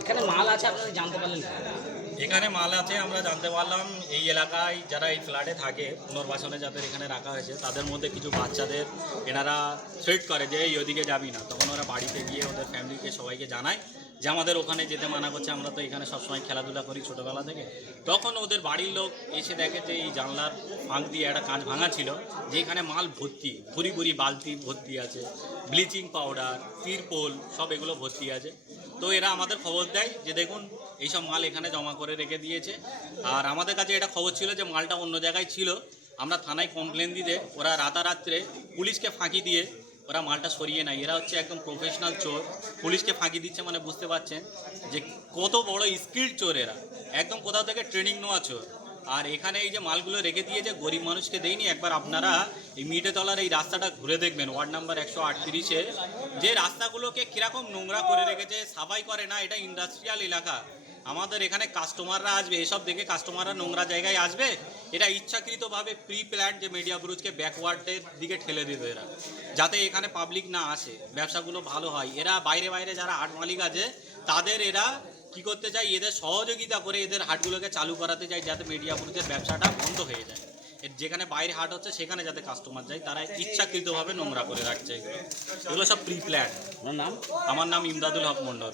এখানে মাল আছে আপনারা জানতে পারলেন কি? এখানে মাল আছে আমরা জানতে পারলাম এই এলাকায় যারা এই ফ্ল্যাটে থাকে পুনর্বাসনে যাদের এখানে রাখা হয়েছে তাদের মধ্যে কিছু বাচ্চাদের এনারা থ্রেট করে যে এই ওদিকে যাবি না, তখন ওরা বাড়িতে গিয়ে ওদের ফ্যামিলিকে সবাইকে জানায় যে আমাদের ওখানে যেতে মানা করছে, আমরা তো এখানে সবসময় খেলাধুলা করি ছোটোবেলা থেকে। তখন ওদের বাড়ির লোক এসে দেখে যে এই জানলার ফাঁক দিয়ে একটা কাঁচ ভাঙা ছিল, যে এখানে মাল ভর্তি, ভুরি ভুরি বালতি ভর্তি আছে, ব্লিচিং পাউডার, তিরপোল সব এগুলো ভর্তি আছে। তো এরা আমাদের খবর দেয় যে দেখুন এইসব মাল এখানে জমা করে রেখে দিয়েছে। আর আমাদের কাছে এটা খবর ছিল যে মালটা অন্য জায়গায় ছিল। আমরা থানায় কমপ্লেন দিতে ওরা রাতারাত্রে পুলিশকে ফাঁকি দিয়ে ওরা মালটা সরিয়ে নেয়। এরা হচ্ছে একদম প্রফেশনাল চোর, পুলিশকে ফাঁকি দিচ্ছে মানে বুঝতে পারছেন যে কত বড় স্কিল্ড চোর এরা, একদম কোথাও থেকে ট্রেনিং নেওয়া চোর। আর এখানে এই যে মালগুলো রেখে দিয়েছে গরিব মানুষকে দেয়নি। একবার আপনারা এই মিঠেতলার এই রাস্তাটা ঘুরে দেখবেন, ওয়ার্ড নাম্বার 138-এ যে রাস্তাগুলোকে কীরকম নোংরা করে রেখেছে, সাফাই করে না। এটা ইন্ডাস্ট্রিয়াল এলাকা, আমাদের এখানে কাস্টমাররা আসবে, এসব দেখে কাস্টমাররা নোংরা জায়গায় আসবে। এরা ইচ্ছাকৃতভাবে প্রি প্ল্যান যে মিডিয়া ব্রুজকে ব্যাকওয়ার্ডের দিকে ঠেলে দিত এরা, যাতে এখানে পাবলিক না আসে, ব্যবসাগুলো ভালো হয়। এরা বাইরে বাইরে যারা হাট মালিক আছে তাদের এরা কি করতে চায়, এদের সহযোগিতা করে এদের হাটগুলোকে চালু করাতে চায় যাতে মিডিয়া ব্রুজের ব্যবসাটা বন্ধ হয়ে যায়। যেখানে বাইরে হাট হচ্ছে সেখানে যাতে কাস্টমার যায়, তারা ইচ্ছাকৃতভাবে নোংরা করে রাখছে এগুলো। এগুলো সব প্রি প্ল্যান। আপনার নাম? আমার নাম ইমদাদুল হক মণ্ডল।